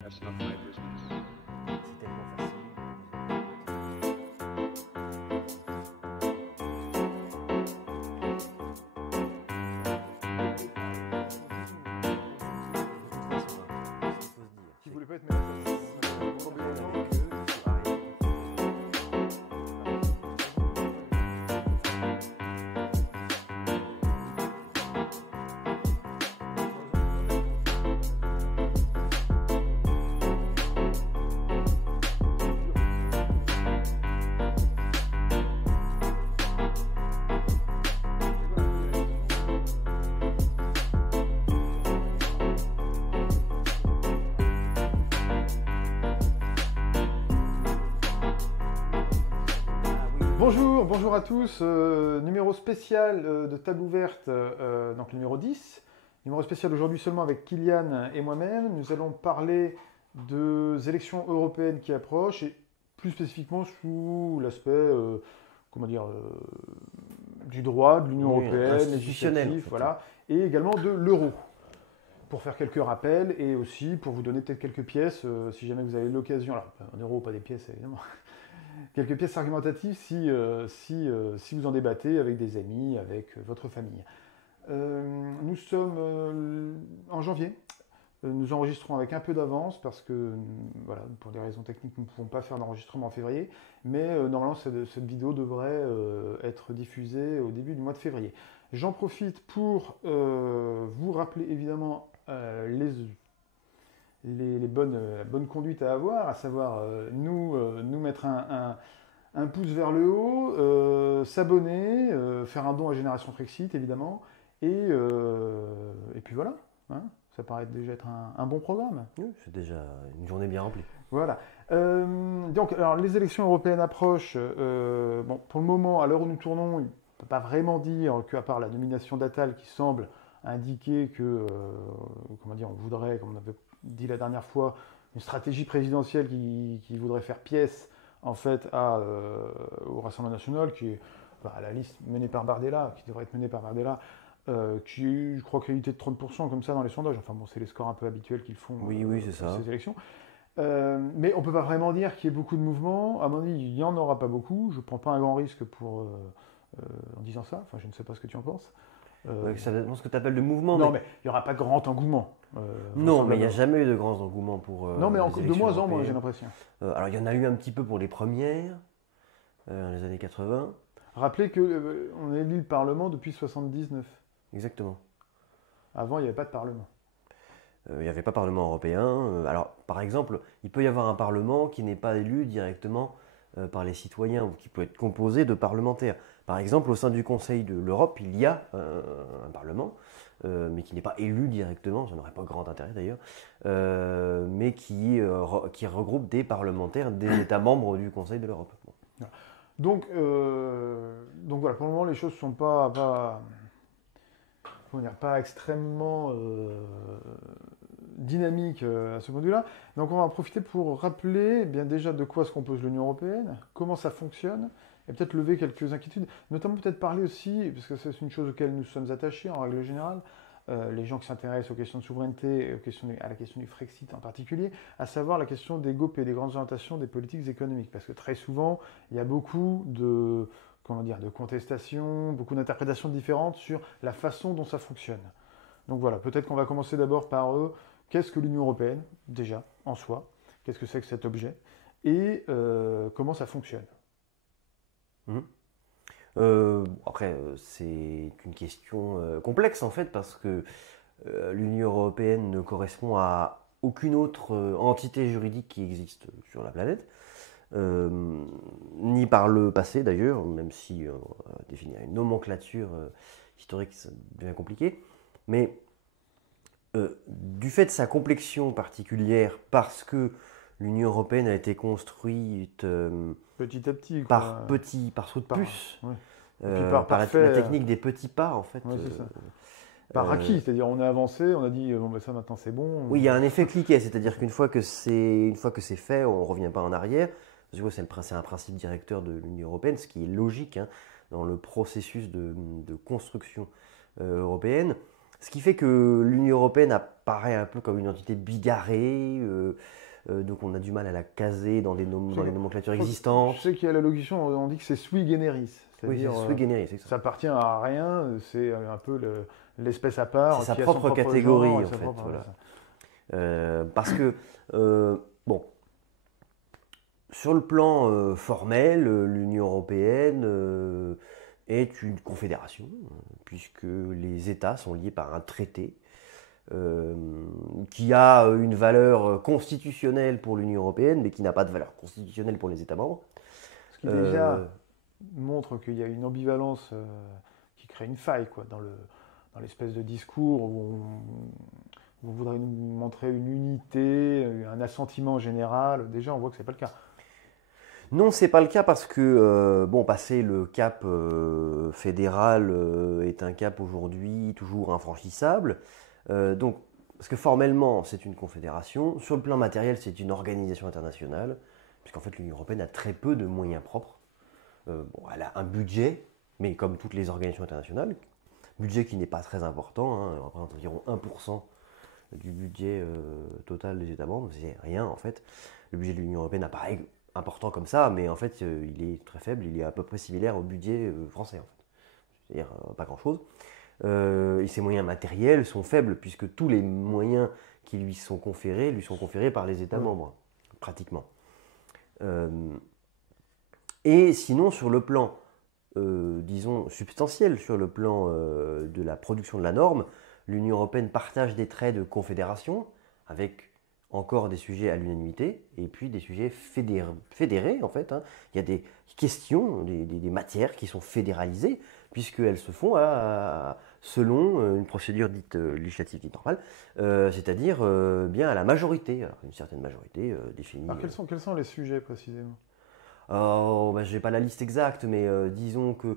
That's not my business. C'est tellement facile. Qui voulait pas être mélasse. Bonjour à tous, numéro spécial de Table ouverte, donc le numéro 10. Numéro spécial aujourd'hui seulement avec Kylian et moi-même. Nous allons parler des élections européennes qui approchent et plus spécifiquement sous l'aspect du droit, de l'Union européenne, institutionnel, législatif, en fait. voilà, et également de l'euro. Pour faire quelques rappels et aussi pour vous donner peut-être quelques pièces, si jamais vous avez l'occasion, alors en euros, pas des pièces évidemment, quelques pièces argumentatives si vous en débattez avec des amis, avec votre famille. Nous sommes en janvier. Nous enregistrons avec un peu d'avance parce que, voilà, pour des raisons techniques, nous ne pouvons pas faire d'enregistrement en février. Mais normalement, cette vidéo devrait être diffusée au début du mois de février. J'en profite pour vous rappeler évidemment les bonnes conduites à avoir, à savoir nous mettre un pouce vers le haut, s'abonner, faire un don à Génération Frexit évidemment, et puis voilà, hein, ça paraît déjà être un bon programme. Oui, c'est déjà une journée bien remplie. Voilà. Donc, alors, les élections européennes approchent. Bon, pour le moment, à l'heure où nous tournons, on ne peut pas vraiment dire qu'à part la nomination d'Attal qui semble indiquer que, on voudrait, comme on avait dit la dernière fois, une stratégie présidentielle qui voudrait faire pièce en fait au Rassemblement national, qui est à la liste menée par Bardella, qui devrait être menée par Bardella, qui je crois, qualité de 30% comme ça dans les sondages. Enfin bon, c'est les scores un peu habituels qu'ils font Oui, c'est ça. ces élections. Mais on ne peut pas vraiment dire qu'il y ait beaucoup de mouvements. À mon avis, il n'y en aura pas beaucoup. Je ne prends pas un grand risque en disant ça. Enfin, je ne sais pas ce que tu en penses. Ça dépend ce que tu appelles de mouvement. Non, mais il n'y aura pas grand engouement. Non, mais il n'y a jamais eu de grands engouements pour. Non, mais les de moins en moins, européennes. j'ai l'impression. Alors, il y en a eu un petit peu pour les premières, dans les années 80. Rappelez qu'on élit le Parlement depuis 79. Exactement. Avant, il n'y avait pas de Parlement. Il n'y avait pas Parlement européen. Alors, par exemple, il peut y avoir un Parlement qui n'est pas élu directement par les citoyens ou qui peut être composé de parlementaires. Par exemple, au sein du Conseil de l'Europe, il y a un Parlement, mais qui n'est pas élu directement, ça n'aurait pas grand intérêt d'ailleurs, mais qui regroupe des parlementaires des États membres du Conseil de l'Europe. Bon. Donc voilà, pour le moment, les choses ne sont pas extrêmement dynamiques à ce point de vue-là. Donc on va en profiter pour rappeler bien déjà de quoi se compose l'Union européenne, comment ça fonctionne, et peut-être lever quelques inquiétudes, notamment peut-être parler aussi, parce que c'est une chose auquel nous sommes attachés en règle générale, les gens qui s'intéressent aux questions de souveraineté, à la question du Frexit en particulier, à savoir la question des GOP et des grandes orientations des politiques économiques. Parce que très souvent, il y a beaucoup de contestations, beaucoup d'interprétations différentes sur la façon dont ça fonctionne. Donc voilà, peut-être qu'on va commencer d'abord par qu'est-ce que l'Union européenne, déjà, en soi, qu'est-ce que c'est que cet objet, et comment ça fonctionne. Après, c'est une question complexe en fait, parce que l'Union européenne ne correspond à aucune autre entité juridique qui existe sur la planète, ni par le passé d'ailleurs, même si définir une nomenclature historique, ça devient compliqué. Mais du fait de sa complexion particulière, parce que l'Union européenne a été construite petit à petit, par trous de puce, ouais. par la technique des petits pas en fait. Ouais, c'est ça. Par acquis, c'est-à-dire on a avancé, on a dit bon ben ça maintenant c'est bon. Oui, il y a un effet cliquet, c'est-à-dire qu'une fois que c'est fait, on ne revient pas en arrière. Tu vois, c'est un principe directeur de l'Union européenne, ce qui est logique hein, dans le processus de construction européenne. Ce qui fait que l'Union européenne apparaît un peu comme une entité bigarrée, donc on a du mal à la caser dans dans les nomenclatures Je existantes. sais qu'il y a la locution, on dit que c'est sui generis, Oui, c'est-à-dire c'est sui generis, c'est ça. ça appartient à rien, c'est un peu l'espèce à part C'est sa qui a son propre propre catégorie, genre et en sa fait, propre. voilà. Ça. Parce que, bon, sur le plan formel, l'Union européenne est une confédération, puisque les États sont liés par un traité euh, qui a une valeur constitutionnelle pour l'Union européenne, mais qui n'a pas de valeur constitutionnelle pour les États membres. Ce qui Euh, déjà montre qu'il y a une ambivalence qui crée une faille quoi, dans l'espèce de discours où on voudrait nous montrer une unité, un assentiment général. Déjà, on voit que c'est pas le cas. non, c'est pas le cas parce que, bon, passer le cap fédéral est un cap aujourd'hui toujours infranchissable. Donc, parce que formellement, c'est une confédération. Sur le plan matériel, c'est une organisation internationale, puisqu'en fait, l'Union européenne a très peu de moyens propres. Bon, elle a un budget, mais comme toutes les organisations internationales, budget qui n'est pas très important, hein, elle représente environ 1% du budget total des États membres, c'est rien en fait. Le budget de l'Union européenne apparaît important comme ça, mais en fait il est très faible, il est à peu près similaire au budget français en fait. C'est-à-dire pas grand-chose. Et ses moyens matériels sont faibles, puisque tous les moyens qui lui sont conférés par les États Ouais. membres, pratiquement. Euh, et sinon, sur le plan, disons, substantiel, sur le plan de la production de la norme, l'Union européenne partage des traits de confédération, avec encore des sujets à l'unanimité, et puis des sujets fédérés, en fait. Hein. Il y a des questions, des matières qui sont fédéralisées, puisqu'elles se font selon une procédure dite législative dite normale, c'est-à-dire bien à la majorité, alors, une certaine majorité définie. Alors, quels sont les sujets précisément? Oh, bah, j'ai pas la liste exacte, mais disons que,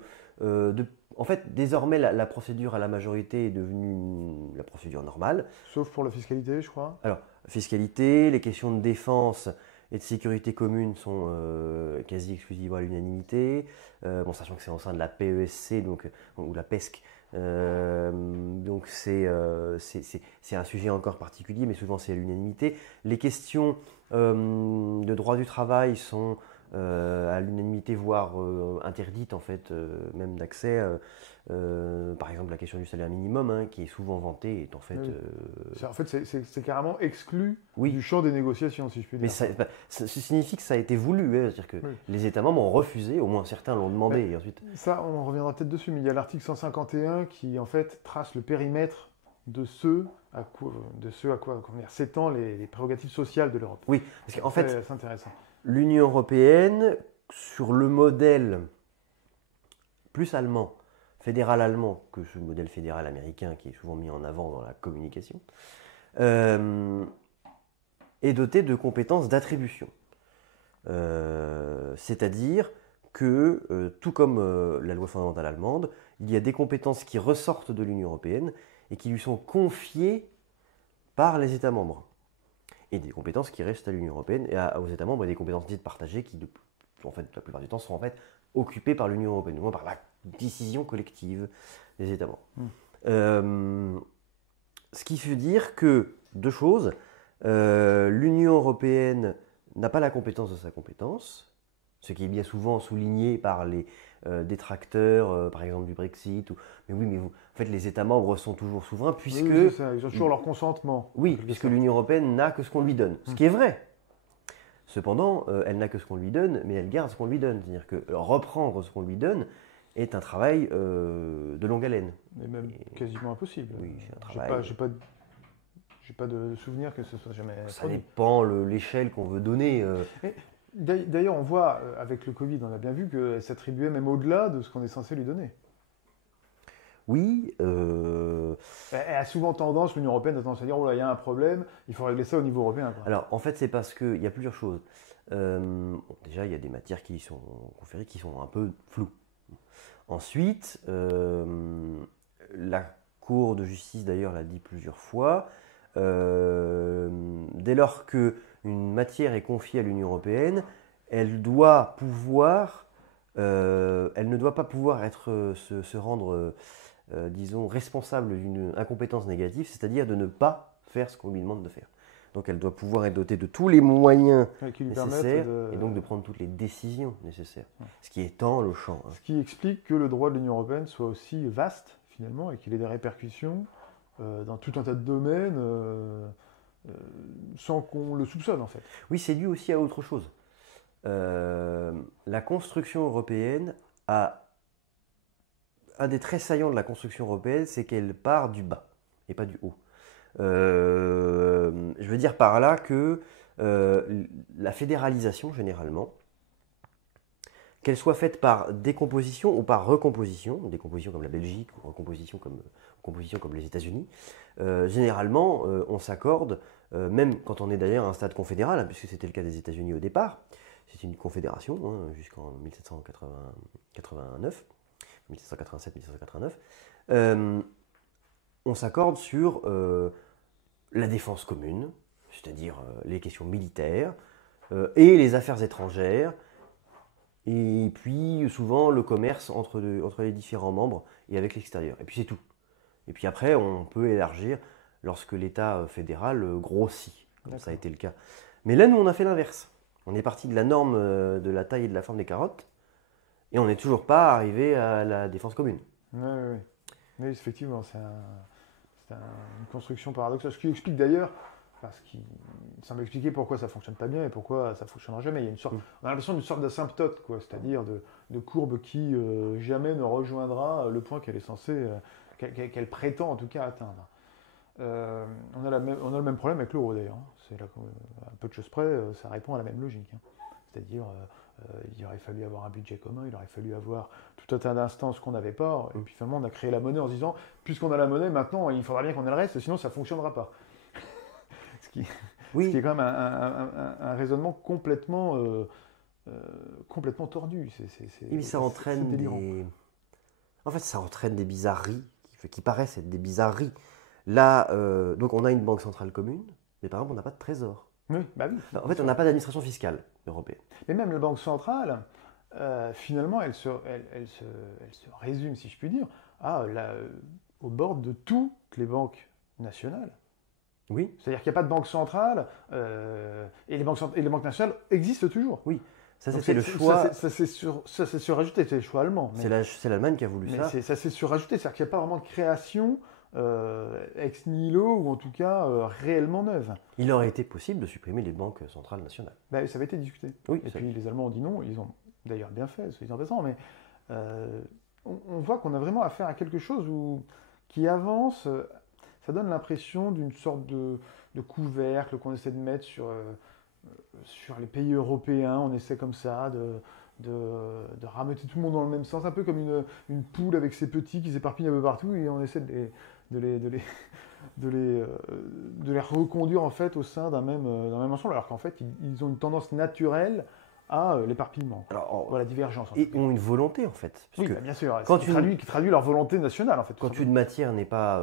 en fait, désormais, la procédure à la majorité est devenue la procédure normale. Sauf pour la fiscalité, je crois. Alors, fiscalité, les questions de défense et de sécurité commune sont quasi exclusivement à l'unanimité. Bon, sachant que c'est au sein de la PESC, donc, ou la PESC, donc c'est un sujet encore particulier, mais souvent c'est à l'unanimité. Les questions de droit du travail sont à l'unanimité, voire interdite en fait, même d'accès. Par exemple, la question du salaire minimum, hein, qui est souvent vantée, est en fait. Oui. En fait, c'est carrément exclu Oui, du champ des négociations, si je puis mais dire. ça signifie que ça a été voulu. Hein, c'est-à-dire que Oui. les États membres ont refusé, au moins certains l'ont demandé, Mais et ensuite. ça, on reviendra peut-être dessus, mais il y a l'article 151 qui, en fait, trace le périmètre de ce à quoi comment dire, s'étend les prérogatives sociales de l'Europe. Oui, parce qu'en fait, C'est intéressant. l'Union européenne, sur le modèle plus allemand, fédéral allemand, que ce modèle fédéral américain qui est souvent mis en avant dans la communication, euh, est dotée de compétences d'attribution. C'est-à-dire que, tout comme la loi fondamentale allemande, il y a des compétences qui ressortent de l'Union européenne et qui lui sont confiées par les États membres. Et des compétences qui restent à l'Union européenne et aux États membres, et des compétences dites partagées qui, en fait, la plupart du temps, sont en fait occupées par l'Union européenne, ou moins par la décision collective des États membres. Ce qui veut dire que, deux choses, l'Union européenne n'a pas la compétence de sa compétence, ce qui est bien souvent souligné par les détracteurs, par exemple du Brexit. Mais oui, mais en fait, les États membres sont toujours souverains, puisque, Oui, c'est ça, ils ont toujours leur consentement. oui, en quelque puisque sorte. l'Union européenne n'a que ce qu'on lui donne, ce qui est vrai. Cependant, elle n'a que ce qu'on lui donne, mais elle garde ce qu'on lui donne. C'est-à-dire que reprendre ce qu'on lui donne est un travail de longue haleine. Mais même quasiment impossible. Oui, c'est un travail. J'ai pas de souvenir que ce soit jamais Ça produit. dépend l'échelle qu'on veut donner. Mais d'ailleurs, on voit, avec le Covid, on a bien vu qu'elle s'attribuait même au-delà de ce qu'on est censé lui donner. Oui, Elle a souvent tendance, l'Union européenne a tendance à dire, oh là, il y a un problème, il faut régler ça au niveau européen. Quoi. alors en fait c'est parce qu'il y a plusieurs choses. Bon, déjà il y a des matières qui sont conférées qui sont un peu floues. Ensuite, la Cour de justice d'ailleurs l'a dit plusieurs fois, dès lors qu'une matière est confiée à l'Union européenne, elle ne doit pas pouvoir se rendre disons, responsable d'une incompétence négative, c'est-à-dire de ne pas faire ce qu'on lui demande de faire. Donc elle doit pouvoir être dotée de tous les moyens qui lui nécessaires permettent et donc de prendre toutes les décisions nécessaires, ce qui étend le champ. Ce qui explique que le droit de l'Union européenne soit aussi vaste, finalement, et qu'il ait des répercussions dans tout un tas de domaines sans qu'on le soupçonne, en fait. Oui, c'est dû aussi à autre chose. La construction européenne a... Un des traits saillants de la construction européenne, c'est qu'elle part du bas et pas du haut. Je veux dire par là que la fédéralisation, généralement, qu'elle soit faite par décomposition ou par recomposition, décomposition comme la Belgique ou recomposition comme les États-Unis, généralement, on s'accorde, même quand on est d'ailleurs à un stade confédéral, hein, puisque c'était le cas des États-Unis au départ, c'est une confédération hein, jusqu'en 1789, 1787-1789, on s'accorde sur la défense commune, c'est-à-dire les questions militaires, et les affaires étrangères, et puis souvent le commerce entre les différents membres et avec l'extérieur. Et puis c'est tout. Et puis après, on peut élargir lorsque l'État fédéral grossit, comme ça a été le cas. Mais là, nous, on a fait l'inverse. On est parti de la norme de la taille et de la forme des carottes, et on n'est toujours pas arrivé à la défense commune. Oui, effectivement, c'est une construction paradoxale. Ce qui explique d'ailleurs, ça m'a expliqué pourquoi ça ne fonctionne pas bien et pourquoi ça ne fonctionnera jamais. Il y a on a l'impression d'une sorte d'asymptote, c'est-à-dire de courbe qui jamais ne rejoindra le point qu'elle est censée, qu'elle prétend en tout cas atteindre. On a le même problème avec l'euro d'ailleurs. À peu de choses près, ça répond à la même logique. C'est-à-dire, il aurait fallu avoir un budget commun, il aurait fallu avoir tout un tas d'instances qu'on n'avait pas, et puis finalement on a créé la monnaie en se disant, puisqu'on a la monnaie, maintenant il faudra bien qu'on ait le reste, sinon ça ne fonctionnera pas. Ce qui est quand même un raisonnement complètement tordu. Oui, ça entraîne En fait, ça entraîne des bizarreries qui paraissent être des bizarreries. Là, donc on a une banque centrale commune, mais par exemple on n'a pas de trésor. Oui, bah oui. En fait, on n'a pas d'administration fiscale européenne. Mais même la banque centrale, finalement, elle se résume, si je puis dire, au bord de toutes les banques nationales. Oui. C'est-à-dire qu'il n'y a pas de banque centrale, et les banques nationales existent toujours. Oui. Ça, c'était le choix. Ça s'est surajouté, c'est le choix allemand. C'est l'Allemagne qui a voulu ça. Ça s'est surajouté, c'est-à-dire qu'il n'y a pas vraiment de création ex nihilo, ou en tout cas réellement neuve. Il aurait été possible de supprimer les banques centrales nationales. Ça avait été discuté. Oui, et puis les Allemands ont dit non, ils ont d'ailleurs bien fait, soyez en passant, mais on voit qu'on a vraiment affaire à quelque chose qui avance, ça donne l'impression d'une sorte de couvercle qu'on essaie de mettre sur les pays européens, on essaie comme ça de rameuter tout le monde dans le même sens, un peu comme une poule avec ses petits qui s'éparpillent un peu partout, et on essaie de les reconduire en fait au sein d'un même ensemble, alors qu'en fait ils ont une tendance naturelle à l'éparpillement, à la divergence. Et ont une volonté en fait. Oui, bien sûr, qui traduit leur volonté nationale en fait. Quand une matière n'est pas,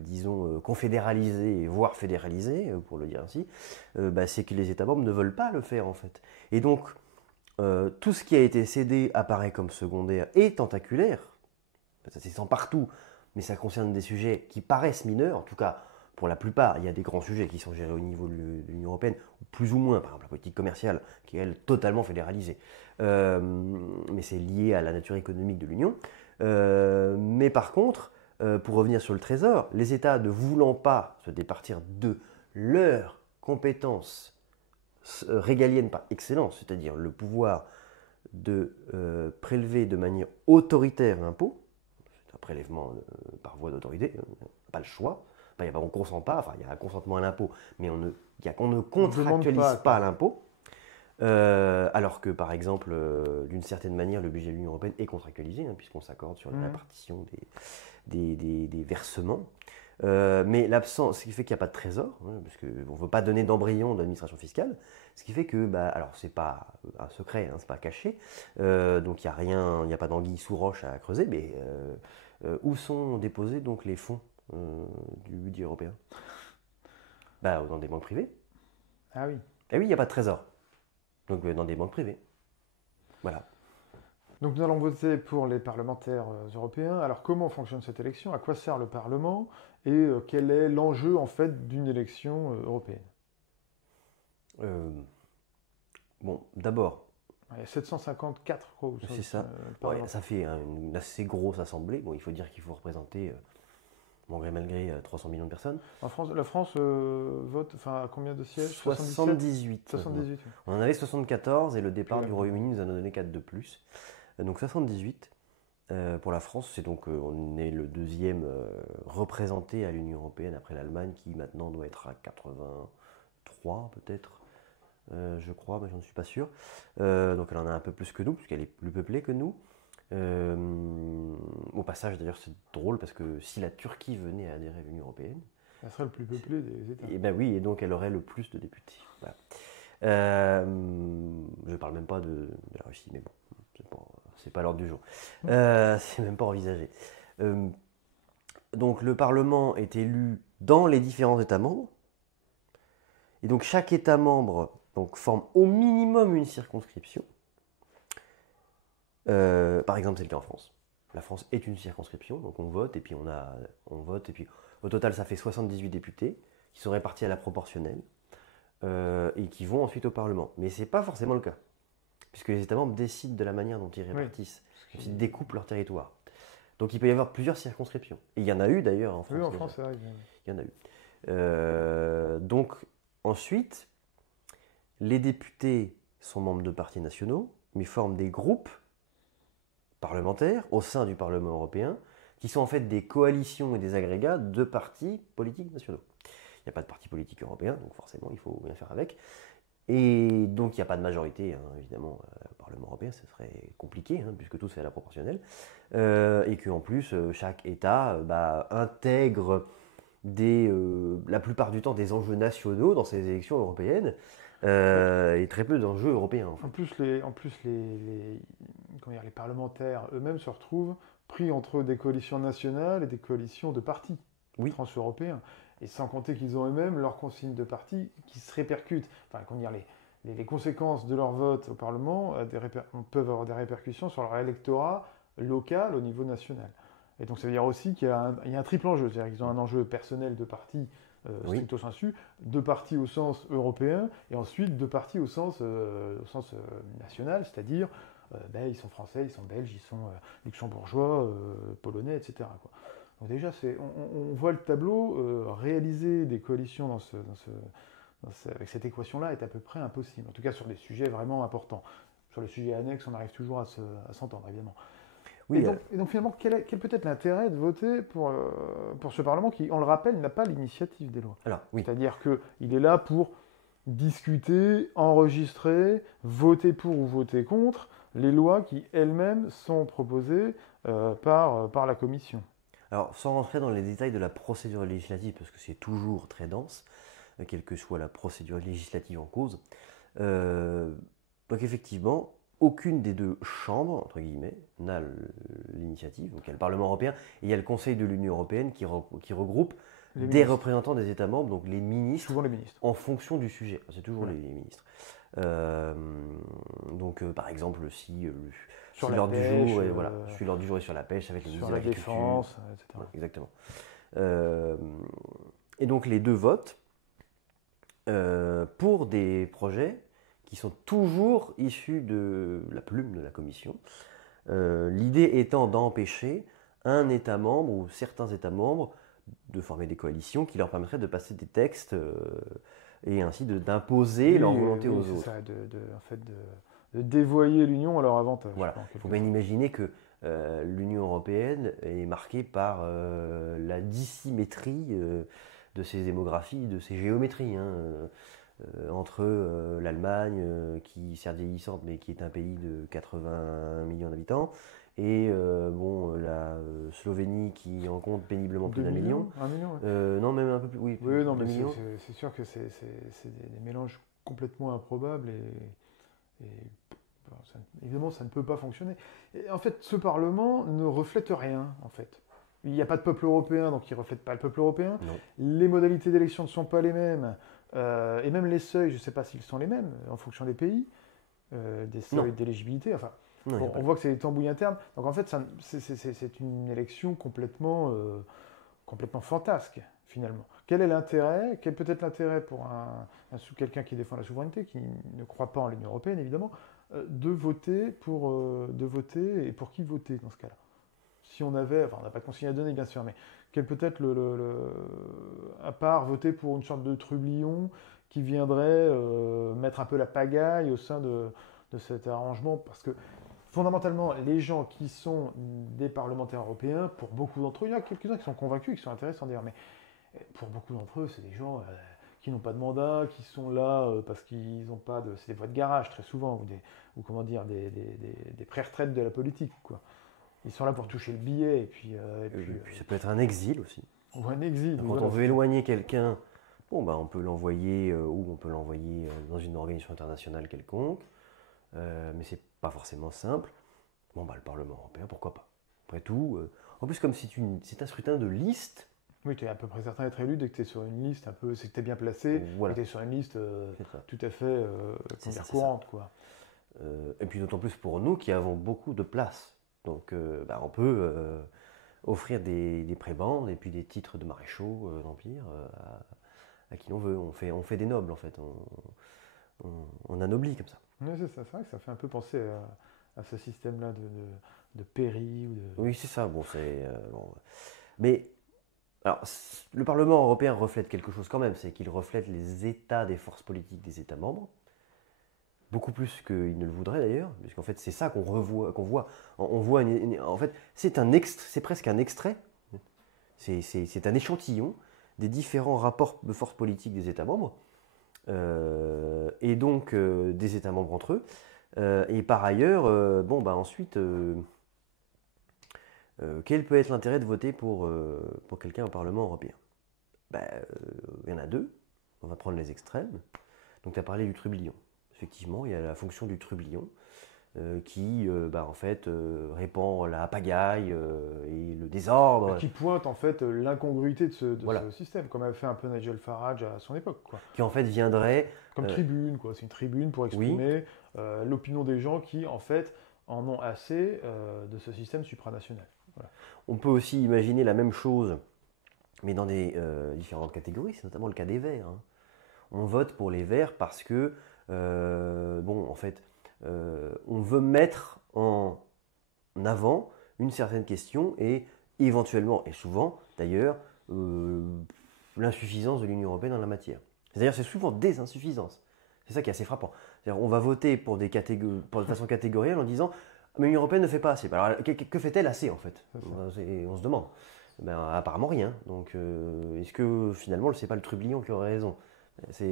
disons, confédéralisée, voire fédéralisée, pour le dire ainsi, c'est que les États membres ne veulent pas le faire en fait. Et donc, tout ce qui a été cédé apparaît comme secondaire et tentaculaire. Ça s'étend partout, mais ça concerne des sujets qui paraissent mineurs, en tout cas pour la plupart. Il y a des grands sujets qui sont gérés au niveau de l'Union européenne, plus ou moins, par exemple la politique commerciale, qui est elle totalement fédéralisée. Mais c'est lié à la nature économique de l'Union. Mais par contre, pour revenir sur le Trésor, les États ne voulant pas se départir de leurs compétences régaliennes par excellence, c'est-à-dire le pouvoir de prélever de manière autoritaire l'impôt, c'est un prélèvement par voie d'autorité, on n'a pas le choix, on ne consent pas, il y a un consentement à l'impôt, mais on ne contractualise pas l'impôt, alors que par exemple, d'une certaine manière, le budget de l'Union européenne est contractualisé, puisqu'on s'accorde sur la répartition des versements. Mais l'absence, ce qui fait qu'il n'y a pas de trésor, parce qu'on ne veut pas donner d'embryon d'administration fiscale, ce qui fait que, alors c'est pas un secret, c'est pas caché, donc il n'y a rien, il n'y a pas d'anguille sous roche à creuser, mais où sont déposés donc les fonds du budget européen? Dans des banques privées. Ah oui. Et oui, il n'y a pas de trésor. Donc dans des banques privées. Voilà. Donc nous allons voter pour les parlementaires européens. Alors comment fonctionne cette élection? À quoi sert le Parlement? Et quel est l'enjeu en fait d'une élection européenne? Euh, bon, d'abord, Il y a 754, je crois, c'est ça. Ouais, ça fait une assez grosse assemblée. Bon, il faut dire qu'il faut représenter, bon gré mal gré, 300 millions de personnes. La France vote, enfin, à combien de sièges? 78. 78. Oui. On en avait 74 et le départ Plus du la- Royaume-Uni nous en a donné 4 de plus. Donc 78 pour la France. C'est donc, on est le deuxième représenté à l'Union européenne après l'Allemagne qui maintenant doit être à 83 peut-être. Je crois, mais j'en suis pas sûr. Donc elle en a un peu plus que nous, puisqu'elle est plus peuplée que nous. Au passage, d'ailleurs, c'est drôle parce que si la Turquie venait à adhérer à l'Union européenne, Ça serait le plus peuplé des États. et ben oui, et donc elle aurait le plus de députés. Voilà. Je parle même pas de la Russie, mais bon, c'est pas l'ordre du jour. C'est même pas envisagé. Donc le Parlement est élu dans les différents États membres, et donc chaque État membre donc, forme au minimum une circonscription. Par exemple, c'est le cas en France. La France est une circonscription, donc on vote, et puis on vote, et puis au total, ça fait 78 députés qui sont répartis à la proportionnelle et qui vont ensuite au Parlement. Mais ce n'est pas forcément le cas, puisque les États membres décident de la manière dont ils répartissent, dont ils découpent leur territoire. Donc il peut y avoir plusieurs circonscriptions. Et il y en a eu d'ailleurs en France. Oui, en France, c'est vrai. Il y en a eu. Donc ensuite, les députés sont membres de partis nationaux, mais forment des groupes parlementaires au sein du Parlement européen, qui sont en fait des coalitions et des agrégats de partis politiques nationaux. Il n'y a pas de parti politique européen, donc forcément il faut bien faire avec. Et donc il n'y a pas de majorité, hein, évidemment, au Parlement européen, ce serait compliqué, hein, puisque tout se fait à la proportionnelle. Et qu'en plus, chaque État intègre la plupart du temps des enjeux nationaux dans ces élections européennes, et très peu d'enjeux européens. En fait. Comment dire, les parlementaires eux-mêmes se retrouvent pris entre des coalitions nationales et des coalitions de partis trans-européens. Et sans compter qu'ils ont eux-mêmes leurs consignes de parti qui se répercutent. Enfin, comment dire, les conséquences de leur vote au Parlement peuvent avoir des répercussions sur leur électorat local au niveau national. Et donc ça veut dire aussi qu'il y a un triple enjeu. C'est-à-dire qu'ils ont un enjeu personnel de parti stricto sensu, de partis au sens européen, et ensuite de partis au sens national, c'est-à-dire ils sont français, ils sont belges, ils sont luxembourgeois, polonais, etc. quoi. Donc déjà, on voit le tableau, réaliser des coalitions avec cette équation-là est à peu près impossible, en tout cas sur des sujets vraiment importants. Sur les sujets annexes, on arrive toujours à s'entendre, évidemment. Oui, et donc finalement, quel peut être l'intérêt de voter pour ce Parlement qui, on le rappelle, n'a pas l'initiative des lois? C'est-à-dire qu'il est là pour discuter, enregistrer, voter pour ou voter contre les lois qui elles-mêmes sont proposées par la Commission. Alors, sans rentrer dans les détails de la procédure législative, parce que c'est toujours très dense, quelle que soit la procédure législative en cause, donc effectivement, aucune des deux chambres, entre guillemets, n'a l'initiative. Donc il y a le Parlement européen et il y a le Conseil de l'Union européenne qui regroupe des représentants des États membres, donc les ministres, souvent les ministres, en fonction du sujet. C'est toujours les ministres. Donc par exemple, si l'ordre du jour est sur la pêche, ça va être les ministres de l'Agriculture, la défense, etc. Voilà, exactement. Et donc les deux votent pour des projets qui sont toujours issus de la plume de la Commission. L'idée étant d'empêcher un État membre ou certains États membres de former des coalitions qui leur permettraient de passer des textes et ainsi d'imposer leur volonté aux autres. Ça, de dévoyer l'Union à leur avantage. Voilà. Il faut bien imaginer que l'Union européenne est marquée par la dissymétrie de ses démographies, de ses géométries. Entre l'Allemagne, qui certes vieillissante, mais qui est un pays de 80 millions d'habitants, et la Slovénie qui en compte péniblement plus d'1 million. 1 million, non, même un peu plus. Oui, non, mais c'est sûr que c'est des mélanges complètement improbables évidemment, ça ne peut pas fonctionner. Et en fait, ce Parlement ne reflète rien, en fait. Il n'y a pas de peuple européen, donc il ne reflète pas le peuple européen. Non. Les modalités d'élection ne sont pas les mêmes. Et même les seuils, je ne sais pas s'ils sont les mêmes en fonction des pays, des seuils d'éligibilité. Enfin, Non, il y a pas On voit que c'est des tambouilles internes. Donc en fait, c'est une élection complètement, complètement fantasque, finalement. Quel est l'intérêt? Quel peut être l'intérêt pour quelqu'un qui défend la souveraineté, qui ne croit pas en l'Union européenne, évidemment, de voter, et pour qui voter dans ce cas-là? Si on avait, enfin on n'a pas de consigne à donner bien sûr, mais quel peut être à part voter pour une sorte de trublion qui viendrait mettre un peu la pagaille au sein de cet arrangement, parce que fondamentalement, les gens qui sont des parlementaires européens, pour beaucoup d'entre eux, il y en a quelques-uns qui sont convaincus, qui sont intéressants d'ailleurs, mais pour beaucoup d'entre eux, c'est des gens qui n'ont pas de mandat, qui sont là parce qu'ils n'ont pas de... C'est des voix de garage très souvent, ou comment dire, des pré-retraites de la politique, quoi. Ils sont là pour toucher le billet, puis ça peut être un exil aussi. ou un exil. Donc, mais quand voilà, on veut éloigner quelqu'un, bon, bah, on peut l'envoyer dans une organisation internationale quelconque, mais c'est pas forcément simple. Bon, bah, le Parlement européen, pourquoi pas? Après tout, en plus, comme c'est un scrutin de liste, oui, tu es à peu près certain d'être élu dès que tu es sur une liste un peu, c'est que tu es bien placé, voilà. et tu es sur une liste C'est ça. tout à fait C'est ça, courante, quoi. Et puis d'autant plus pour nous qui avons beaucoup de place. Donc bah, on peut offrir des prébendes et puis des titres de maréchaux d'Empire à qui l'on veut. On fait des nobles en fait. On anoblit comme ça. Oui, c'est vrai que ça fait un peu penser à ce système-là de pairie. Oui, c'est ça. Bon, bon. Mais alors, le Parlement européen reflète quelque chose quand même, c'est qu'il reflète les états des forces politiques des États membres. Beaucoup plus qu'il ne le voudrait d'ailleurs, puisqu'en fait c'est ça qu'on voit. On voit en fait, c'est presque un extrait, c'est un échantillon des différents rapports de force politique des États membres, et donc des États membres entre eux. Et par ailleurs, bon bah ensuite, quel peut être l'intérêt de voter pour quelqu'un au Parlement européen? Ben, il y en a deux, on va prendre les extrêmes. Donc tu as parlé du trublion. Effectivement, il y a la fonction du trublion qui, en fait, répand la pagaille et le désordre. Qui pointe en fait l'incongruité de Voilà. ce système, comme avait fait un peu Nigel Farage à son époque, quoi. Qui en fait viendrait... Comme tribune, quoi. C'est une tribune pour exprimer l'opinion des gens qui, en fait, en ont assez de ce système supranational. Voilà. On peut aussi imaginer la même chose, mais dans des différentes catégories. C'est notamment le cas des Verts. Hein. On vote pour les Verts parce que en fait, on veut mettre en avant une certaine question et éventuellement, et souvent d'ailleurs, l'insuffisance de l'Union européenne en la matière. C'est-à-dire c'est souvent des insuffisances. C'est ça qui est assez frappant. C'est-à-dire on va voter pour de façon catégorielle en disant mais l'Union européenne ne fait pas assez. Alors que fait-elle assez en fait? On se demande. Ben, apparemment rien. Donc est-ce que finalement c'est pas le trublion qui aurait raison? Ça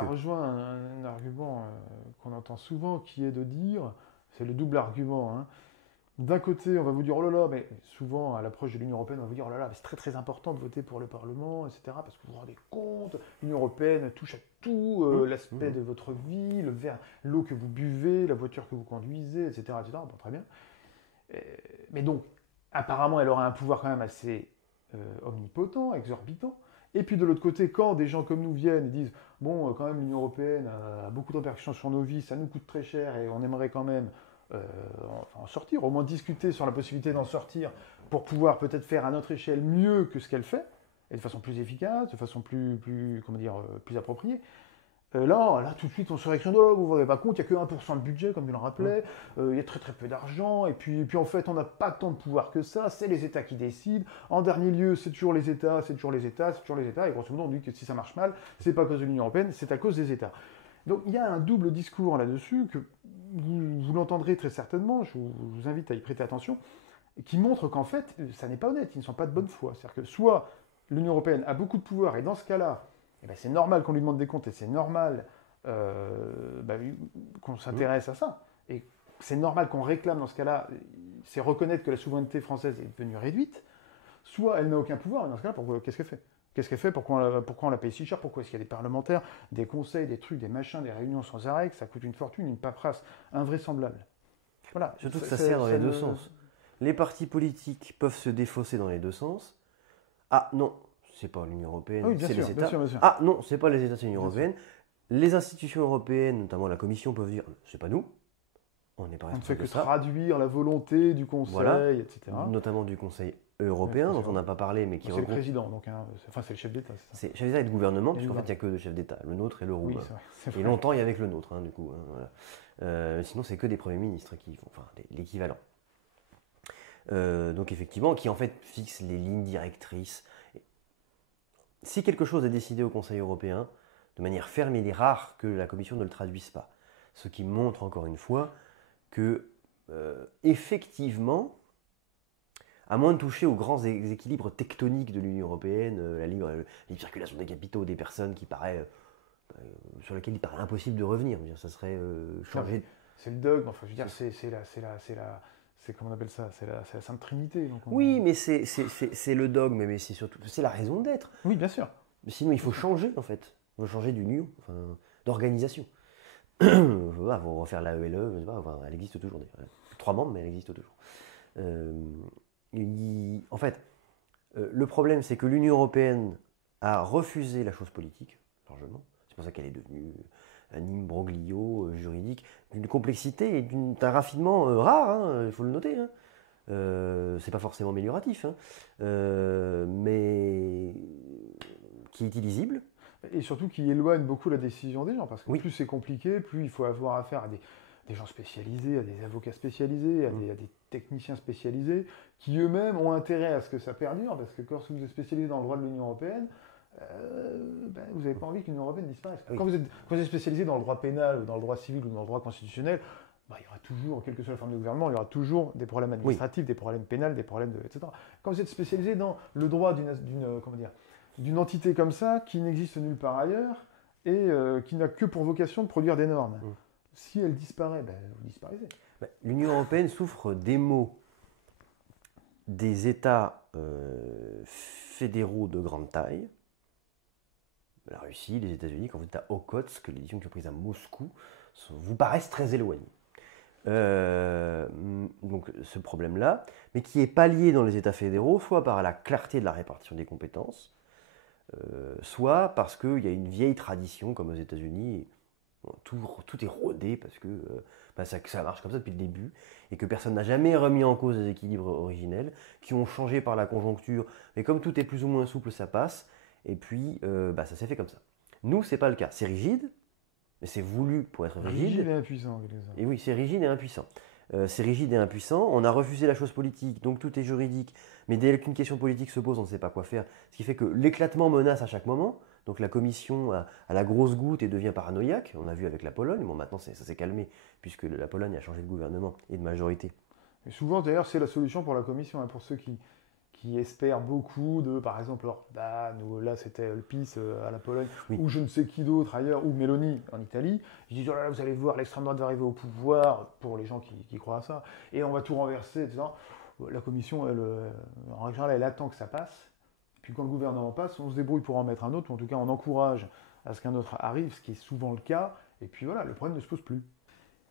rejoint un argument qu'on entend souvent qui est de dire, c'est le double argument. Hein. D'un côté, on va vous dire, oh là là, mais souvent à l'approche de l'Union européenne, on va vous dire, oh là là, c'est très très important de voter pour le Parlement, etc. Parce que vous vous rendez compte, l'Union européenne touche à tout, l'aspect de votre vie, l'eau que vous buvez, la voiture que vous conduisez, etc. etc. Bon, très bien. Mais donc, apparemment, elle aura un pouvoir quand même assez omnipotent, exorbitant. Et puis de l'autre côté, quand des gens comme nous viennent et disent « Bon, quand même, l'Union européenne a beaucoup de répercussions sur nos vies, ça nous coûte très cher et on aimerait quand même en sortir, au moins discuter sur la possibilité d'en sortir pour pouvoir peut-être faire à notre échelle mieux que ce qu'elle fait, et de façon plus efficace, de façon plus appropriée. » Là, tout de suite, on se récrie, oh là, vous ne vous rendez pas compte, il n'y a que 1% de budget, comme il le rappelait, il y a très très peu d'argent, et puis en fait, on n'a pas tant de pouvoir que ça, c'est les États qui décident. En dernier lieu, c'est toujours les États, c'est toujours les États, c'est toujours les États, et grosso modo, on dit que si ça marche mal, c'est pas à cause de l'Union européenne, c'est à cause des États. Donc il y a un double discours là-dessus, que vous l'entendrez très certainement, je vous invite à y prêter attention, qui montre qu'en fait, ça n'est pas honnête, ils ne sont pas de bonne foi. C'est-à-dire que soit l'Union européenne a beaucoup de pouvoir, et dans ce cas-là, eh ben, c'est normal qu'on lui demande des comptes et c'est normal qu'on s'intéresse à ça. Et c'est normal qu'on réclame dans ce cas-là, c'est reconnaître que la souveraineté française est devenue réduite. Soit elle n'a aucun pouvoir, et dans ce cas-là, qu'est-ce qu'elle fait? Qu'est-ce qu'elle fait? Pourquoi on la paye si cher? Pourquoi est-ce qu'il y a des parlementaires, des conseils, des trucs, des machins, des réunions sans arrêt, que ça coûte une fortune, une paperasse invraisemblable? Voilà. Surtout que ça sert dans les deux sens. Les partis politiques peuvent se défausser dans les deux sens. Ah non, c'est pas l'Union européenne, c'est les États. Bien sûr. Ah non, c'est pas les États, c'est l'Union européenne. Les institutions européennes, notamment la Commission, peuvent dire c'est pas nous. On n'est pas On ne fait responsable que de ça. traduire la volonté du Conseil, Voilà. etc. Notamment du Conseil européen, Ouais, dont on n'a pas parlé, mais qui c'est le regroupe. président, donc, hein, c'est le chef d'État, c'est ça. C'est chef d'État et de gouvernement, Et parce le qu'en fait, il n'y a que deux chefs d'État, le nôtre et le Oui, roumain. c'est vrai. c'est Et vrai. longtemps, il y avait que le nôtre, hein, du coup. Hein, voilà. Sinon, c'est que des premiers ministres qui font, enfin, l'équivalent. Donc, effectivement, qui en fait fixe les lignes directrices. Si quelque chose est décidé au Conseil européen, de manière ferme, il est rare que la Commission ne le traduise pas. Ce qui montre encore une fois que, effectivement, à moins de toucher aux grands équilibres tectoniques de l'Union européenne, la libre circulation des capitaux des personnes qui paraît, sur laquelle il paraît impossible de revenir. Je veux dire, ça serait changer. C'est le dogme, enfin, je veux dire, c'est comment on appelle ça? C'est la Sainte Trinité. Donc Oui, mais c'est le dogme, mais c'est surtout c'est la raison d'être. Oui, bien sûr. Sinon, il faut changer en fait. Il faut changer d'union, enfin, d'organisation. Voilà, faut refaire la ELE, je sais pas, enfin, elle existe toujours. 3 membres, mais elle existe toujours. En fait, le problème, c'est que l'Union européenne a refusé la chose politique, largement. C'est pour ça qu'elle est devenue un imbroglio juridique d'une complexité et d'un raffinement rare, hein, il faut le noter. Hein. C'est pas forcément amélioratif, hein, mais qui est illisible. Et surtout qui éloigne beaucoup la décision des gens, parce que Oui. plus c'est compliqué, plus il faut avoir affaire à des gens spécialisés, à des avocats spécialisés, à des techniciens spécialisés, qui eux-mêmes ont intérêt à ce que ça perdure, parce que quand vous êtes spécialisé dans le droit de l'Union européenne, vous n'avez pas envie que l'Union européenne disparaisse. Oui. Quand vous êtes spécialisé dans le droit pénal, ou dans le droit civil, ou dans le droit constitutionnel, il y aura toujours, quelle que soit la forme de gouvernement, il y aura toujours des problèmes administratifs, des problèmes pénals, des problèmes etc. Quand vous êtes spécialisé dans le droit d'une entité comme ça, qui n'existe nulle part ailleurs, et qui n'a que pour vocation de produire des normes. Si elle disparaît, vous disparaissez. L'Union européenne souffre des maux des États fédéraux de grande taille. La Russie, les États-Unis, quand vous êtes à Okhotsk, les décisions qui sont prises à Moscou vous paraissent très éloignées. Donc ce problème-là, mais qui est pallié dans les États fédéraux, soit par la clarté de la répartition des compétences, soit parce qu'il y a une vieille tradition, comme aux États-Unis, tout est rodé parce que ça marche comme ça depuis le début, et que personne n'a jamais remis en cause les équilibres originels, qui ont changé par la conjoncture, mais comme tout est plus ou moins souple, ça passe, et puis ça s'est fait comme ça. Nous, c'est pas le cas. C'est rigide, mais c'est voulu pour être rigide. Rigide et impuissant. Et oui, c'est rigide et impuissant. C'est rigide et impuissant. On a refusé la chose politique, donc tout est juridique. Mais dès qu'une question politique se pose, on ne sait pas quoi faire. Ce qui fait que l'éclatement menace à chaque moment. Donc la Commission a la grosse goutte et devient paranoïaque. On a vu avec la Pologne. Bon, maintenant, ça s'est calmé, puisque la Pologne a changé de gouvernement et de majorité. Et souvent, d'ailleurs, c'est la solution pour la Commission, hein, pour ceux qui espèrent beaucoup de, par exemple, Orban, ou là c'était le PiS à la Pologne, Oui. ou je ne sais qui d'autre ailleurs, ou Meloni en Italie. Ils disent, oh là là, vous allez voir, l'extrême droite va arriver au pouvoir, pour les gens qui croient à ça, et on va tout renverser, etc. La Commission, elle, en général, elle attend que ça passe, puis quand le gouvernement passe, on se débrouille pour en mettre un autre, ou en tout cas on encourage à ce qu'un autre arrive, ce qui est souvent le cas, et puis voilà, le problème ne se pose plus.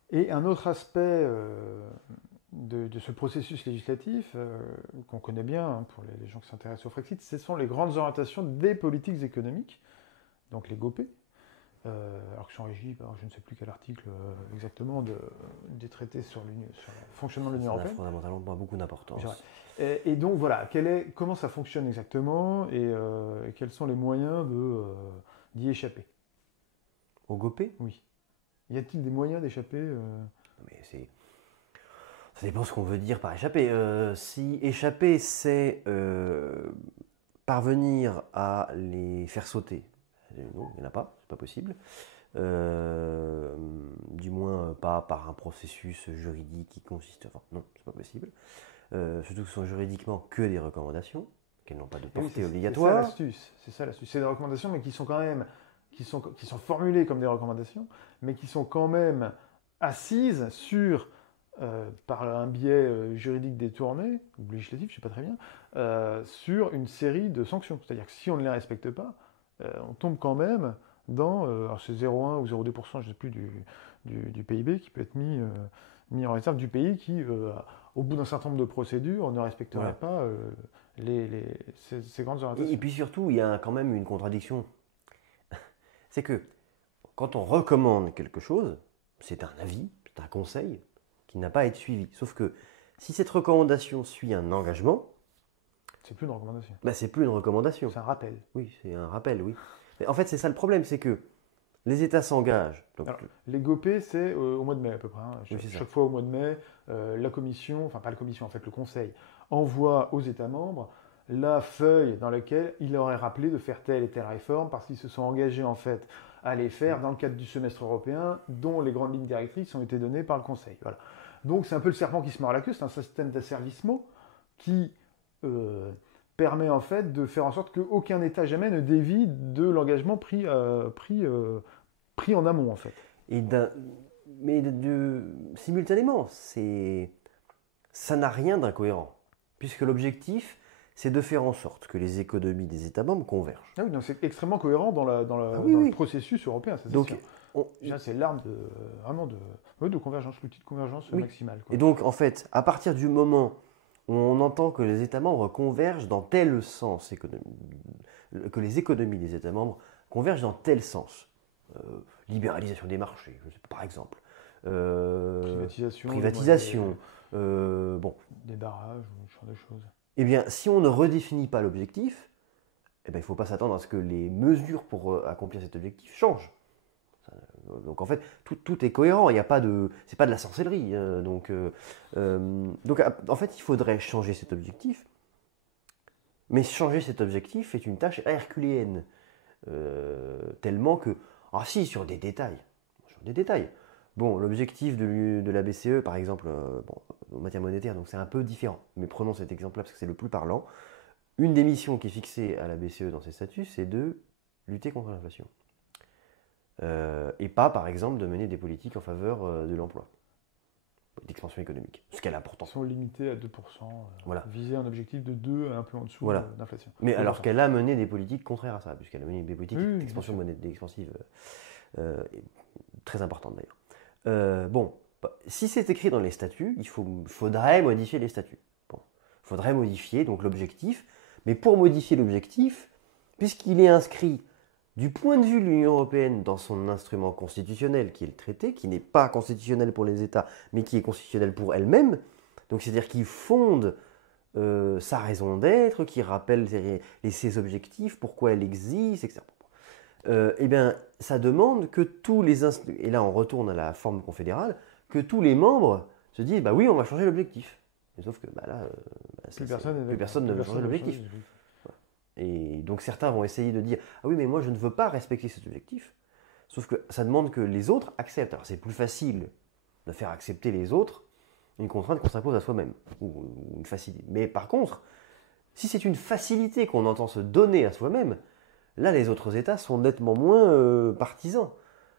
Et un autre aspect de ce processus législatif, qu'on connaît bien hein, pour les gens qui s'intéressent au Frexit, ce sont les grandes orientations des politiques économiques, donc les GOPE, alors que je suis en régie par je ne sais plus quel article exactement des traités sur le fonctionnement de l'Union européenne. Ça a fondamentalement pas beaucoup d'importance. Et donc voilà, comment ça fonctionne exactement et quels sont les moyens d'y échapper? Au GOPE? Oui. Y a-t-il des moyens d'échapper Mais ça dépend ce qu'on veut dire par échapper. Si échapper, c'est parvenir à les faire sauter, non, il n'y en a pas, c'est pas possible. Du moins pas par un processus juridique qui consiste... Enfin, non, c'est pas possible. Surtout que ce sont juridiquement que des recommandations, qu'elles n'ont pas de portée obligatoire. C'est ça l'astuce. C'est des recommandations, mais qui sont quand même... qui sont formulées comme des recommandations, mais qui sont quand même assises sur... par un biais juridique détourné, ou législatif, je ne sais pas très bien, sur une série de sanctions. C'est-à-dire que si on ne les respecte pas, on tombe quand même dans, alors c'est 0,1 ou 0,2%, je ne sais plus, du PIB qui peut être mis en réserve du pays qui, au bout d'un certain nombre de procédures, ne respecterait pas ces grandes orientations. Et puis surtout, il y a quand même une contradiction. C'est que quand on recommande quelque chose, c'est un avis, c'est un conseil, qui n'a pas à être suivie. Sauf que si cette recommandation suit un engagement, C'est plus une recommandation. bah, c'est plus une recommandation. C'est un rappel. Oui, c'est un rappel, oui. Mais en fait, c'est ça le problème, c'est que les États s'engagent. Donc, Alors, les GOPÉ, c'est au mois de mai à peu près. Hein. Oui, c'est ça. Chaque fois au mois de mai, la commission, enfin pas la commission, en fait le Conseil, envoie aux États membres la feuille dans laquelle il leur est rappelé de faire telle et telle réforme parce qu'ils se sont engagés en fait à les faire dans le cadre du semestre européen dont les grandes lignes directrices ont été données par le Conseil. Voilà. Donc c'est un peu le serpent qui se mord la queue, c'est un système d'asservissement qui permet en fait de faire en sorte qu'aucun État jamais ne dévie de l'engagement pris en amont en fait. et mais simultanément, ça n'a rien d'incohérent. Puisque l'objectif, c'est de faire en sorte que les économies des États membres convergent. Ah oui, donc c'est extrêmement cohérent dans oui, le oui. processus européen, ça c'est Donc, sûr. on- Déjà, c'est l'arme vraiment de convergence, l'outil de convergence Oui. maximale. Quoi. Et donc, en fait, à partir du moment où on entend que les États membres convergent dans tel sens, que les économies des États membres convergent dans tel sens, libéralisation des marchés, je sais pas, par exemple, privatisation, bon, des barrages, ce genre de choses. eh bien, si on ne redéfinit pas l'objectif, eh bien, il ne faut pas s'attendre à ce que les mesures pour accomplir cet objectif changent. Donc en fait, tout est cohérent. Il y a pas de, c'est pas de la sorcellerie. Donc en fait, il faudrait changer cet objectif. Mais changer cet objectif est une tâche herculéenne, tellement que, ah si, sur des détails. Bon, l'objectif de la BCE, par exemple, en matière monétaire, donc c'est un peu différent. Mais prenons cet exemple-là parce que c'est le plus parlant. Une des missions qui est fixée à la BCE dans ses statuts, c'est de lutter contre l'inflation. Et pas, par exemple, de mener des politiques en faveur de l'emploi, d'expansion économique, ce qu'elle a pourtant. Ils sont limités à 2%, Voilà. viser un objectif de 2 un peu en dessous Voilà. d'inflation. Mais alors qu'elle a mené des politiques contraires à ça, puisqu'elle a mené des politiques Oui, d'expansion monétaire expansive très importantes d'ailleurs. Bon, si c'est écrit dans les statuts, faudrait modifier les statuts. Bon, il faudrait modifier donc l'objectif, mais pour modifier l'objectif, puisqu'il est inscrit du point de vue de l'Union européenne dans son instrument constitutionnel qui est le traité, qui n'est pas constitutionnel pour les États, mais qui est constitutionnel pour elle-même, donc c'est-à-dire qu'il fonde sa raison d'être, qui rappelle ses objectifs, pourquoi elle existe, etc. Eh bien, ça demande que et là on retourne à la forme confédérale, que tous les membres se disent, bah oui, on va changer l'objectif. Mais sauf que là, plus personne ne veut changer l'objectif. Et donc certains vont essayer de dire, ah oui, mais moi je ne veux pas respecter cet objectif. Sauf que ça demande que les autres acceptent. Alors c'est plus facile de faire accepter les autres une contrainte qu'on s'impose à soi-même, ou une facilité. Mais par contre, si c'est une facilité qu'on entend se donner à soi-même, là les autres États sont nettement moins partisans.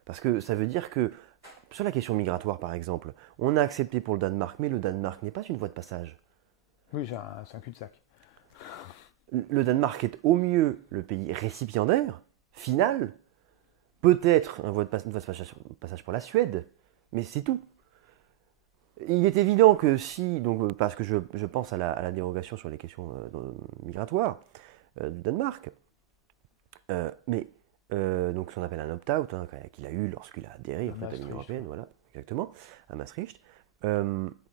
Parce que ça veut dire que, sur la question migratoire par exemple, on a accepté pour le Danemark, mais le Danemark n'est pas une voie de passage. Oui, c'est un cul-de-sac. Le Danemark est au mieux le pays récipiendaire, final, peut-être une voie de passage pour la Suède, mais c'est tout. Il est évident que si, donc, parce que je pense à la dérogation sur les questions migratoires du Danemark, mais donc ce qu'on appelle un opt-out, qu'il a eu lorsqu'il a adhéré en fait, à l'Union européenne, voilà, exactement, à Maastricht,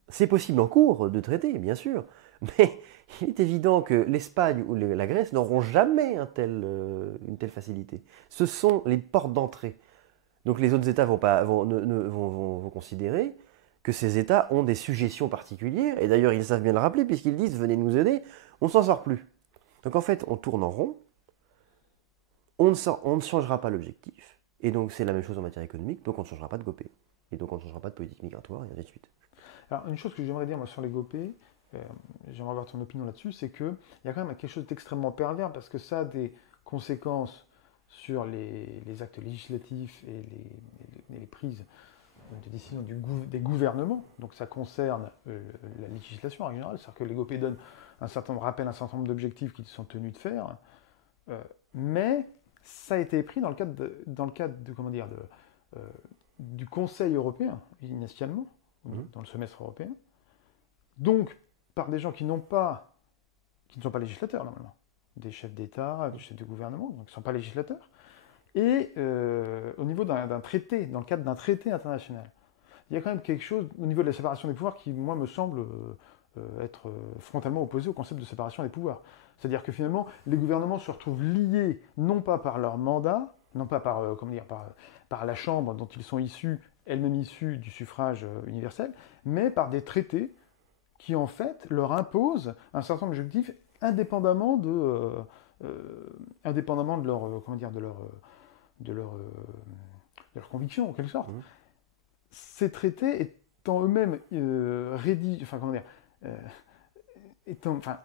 c'est possible en cours de traité, bien sûr, mais il est évident que l'Espagne ou la Grèce n'auront jamais une telle facilité. Ce sont les portes d'entrée. Donc les autres États vont considérer que ces États ont des sujétions particulières, et d'ailleurs ils savent bien le rappeler, puisqu'ils disent « venez nous aider », on ne s'en sort plus. Donc en fait, on tourne en rond, on ne changera pas l'objectif, et donc c'est la même chose en matière économique, donc on ne changera pas de GOPÉ, et donc on ne changera pas de politique migratoire, et ainsi de suite. Alors une chose que j'aimerais dire moi sur les GOPÉ, j'aimerais avoir ton opinion là-dessus, c'est qu'il y a quand même quelque chose d'extrêmement pervers, parce que ça a des conséquences sur les actes législatifs et les prises de décision des gouvernements, donc ça concerne la législation en général, c'est-à-dire que les GOPÉ donnent un certain nombre d'objectifs qu'ils sont tenus de faire, mais ça a été pris dans le cadre du Conseil européen, initialement, dans le semestre européen, donc par des gens qui ne sont pas législateurs normalement, des chefs d'État, des chefs de gouvernement, donc qui ne sont pas législateurs, et au niveau d'un traité, dans le cadre d'un traité international. il y a quand même quelque chose au niveau de la séparation des pouvoirs qui, moi, me semble être frontalement opposé au concept de séparation des pouvoirs. C'est-à-dire que finalement, les gouvernements se retrouvent liés, non pas par leur mandat, non pas par, par la Chambre dont ils sont issus, elle-même issue du suffrage universel, mais par des traités qui, en fait, leur imposent un certain nombre d'objectifs indépendamment de leur, de leur conviction, en quelque sorte. Mmh. Ces traités étant eux-mêmes rédigés,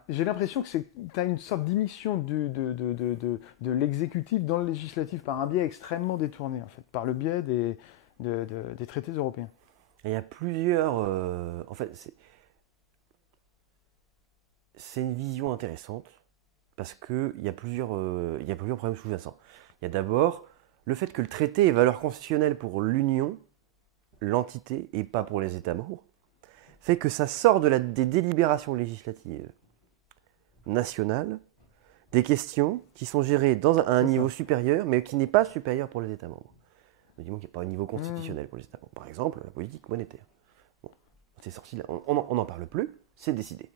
j'ai l'impression que tu as une sorte d'immiscion de l'exécutif dans le législatif par un biais extrêmement détourné, en fait, par le biais des traités européens. Et il y a plusieurs... en fait, c'est une vision intéressante parce qu'il y a plusieurs problèmes sous-jacents. Il y a d'abord le fait que le traité est valeur constitutionnelle pour l'Union, l'entité, et pas pour les États membres, fait que ça sort des délibérations législatives nationales, des questions qui sont gérées à un niveau supérieur, mais qui n'est pas supérieur pour les États membres. Du moins qu'il n'y a pas un niveau constitutionnel pour les États membres. Par exemple, la politique monétaire. Bon, c'est sorti là, on n'en parle plus, c'est décidé.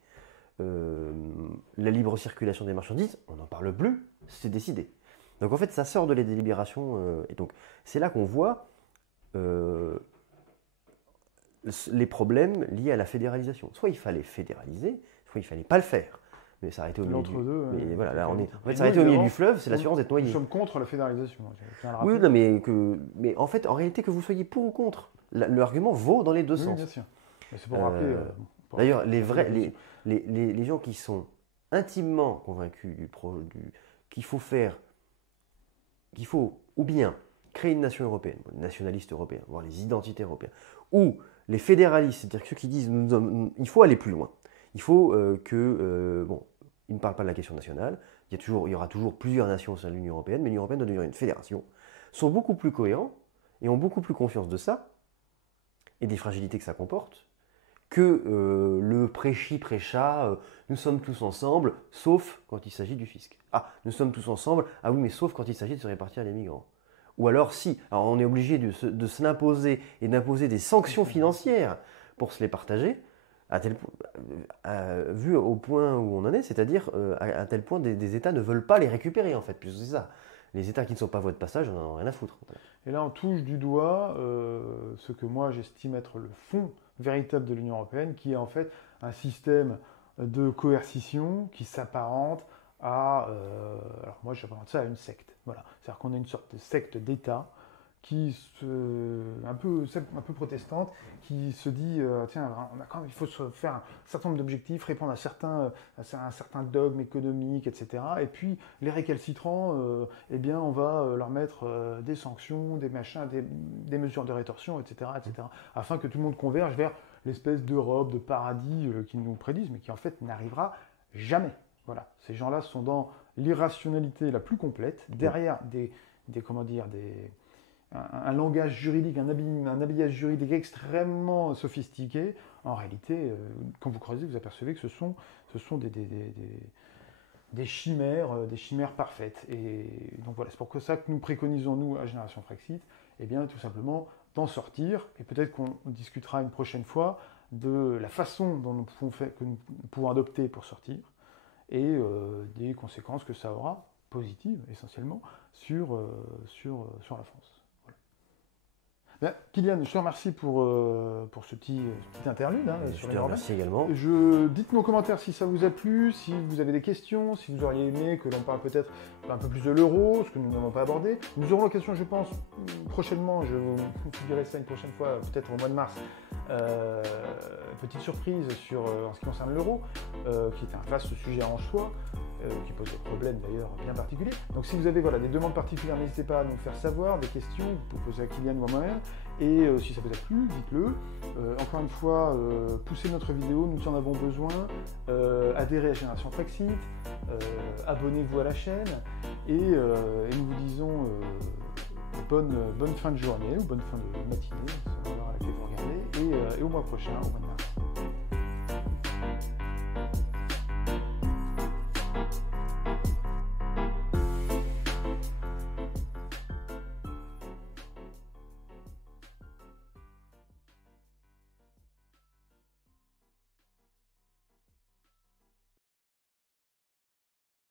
La libre circulation des marchandises, on n'en parle plus, c'est décidé. Donc en fait, ça sort de les délibérations, et donc c'est là qu'on voit les problèmes liés à la fédéralisation. Soit il fallait fédéraliser, soit il ne fallait pas le faire. Mais s'arrêter au milieu mais voilà, là, s'arrêter au milieu du fleuve, c'est l'assurance d'être noyé. Nous sommes contre la fédéralisation. Oui, non, mais en fait, en réalité, que vous soyez pour ou contre, l'argument vaut dans les deux sens. Bien sûr. C'est pour rappeler. D'ailleurs, les gens qui sont intimement convaincus qu'il faut ou bien créer une nation européenne, les nationalistes européens, voire les identités européennes, ou les fédéralistes, c'est-à-dire ceux qui disent il faut aller plus loin. Il faut ils ne parlent pas de la question nationale, il y aura toujours plusieurs nations au sein de l'Union européenne, mais l'Union européenne doit devenir une fédération, sont beaucoup plus cohérents et ont beaucoup plus conscience de ça, et des fragilités que ça comporte, que le prêchi prêcha, nous sommes tous ensemble, sauf quand il s'agit du fisc. Ah, nous sommes tous ensemble, ah oui, mais sauf quand il s'agit de se répartir les migrants. Ou alors si, alors on est obligé de se l'imposer et d'imposer des sanctions financières pour se les partager, vu au point où on en est, c'est-à-dire à tel point des États ne veulent pas les récupérer en fait, puisque c'est ça. Les États qui ne sont pas voie de passage, on n'en a rien à foutre. Et là on touche du doigt ce que moi j'estime être le fond véritable de l'Union européenne, qui est en fait un système de coercition qui s'apparente à, alors moi j'apparente ça à une secte. Voilà. C'est-à-dire qu'on a une sorte de secte d'État un peu protestante, qui se dit tiens, il faut se faire un certain nombre d'objectifs, répondre à un certain dogme économique, etc. Et puis les récalcitrants, eh bien, on va leur mettre des sanctions, des machins, des mesures de rétorsion, etc., afin que tout le monde converge vers l'espèce d'Europe, de paradis qu'ils nous prédisent, mais qui en fait n'arrivera jamais. Voilà. Ces gens-là sont dans l'irrationalité la plus complète, derrière un langage juridique, un habillage juridique extrêmement sophistiqué. En réalité, quand vous creusez, vous apercevez que ce sont des chimères parfaites. Et donc voilà, c'est pour ça que nous préconisons, nous, à Génération Frexit, eh bien, tout simplement d'en sortir, et peut-être qu'on discutera une prochaine fois de la façon dont nous pouvons adopter pour sortir, et des conséquences que ça aura, positives essentiellement, sur la France. Bien, Kylian, je te remercie pour ce petit interlude. Je te remercie également. Dites-nous en commentaire si ça vous a plu, si vous avez des questions, si vous auriez aimé que l'on parle peut-être un peu plus de l'euro, ce que nous n'avons pas abordé. Nous aurons l'occasion, je pense, prochainement, je vous dirai ça une prochaine fois, peut-être au mois de mars, petite surprise en ce qui concerne l'euro, qui est un vaste sujet en soi, qui pose des problèmes d'ailleurs bien particuliers. Donc si vous avez des demandes particulières, n'hésitez pas à nous faire savoir, des questions, vous pouvez poser à Kylian ou à moi-même. Et si ça vous a plu, dites-le. Encore une fois, poussez notre vidéo, nous en avons besoin. Adhérez à Génération Frexit, abonnez-vous à la chaîne, et nous vous disons bonne fin de journée ou bonne fin de matinée, selon l'heure à laquelle vous regardez, et au mois prochain, au mois de mars.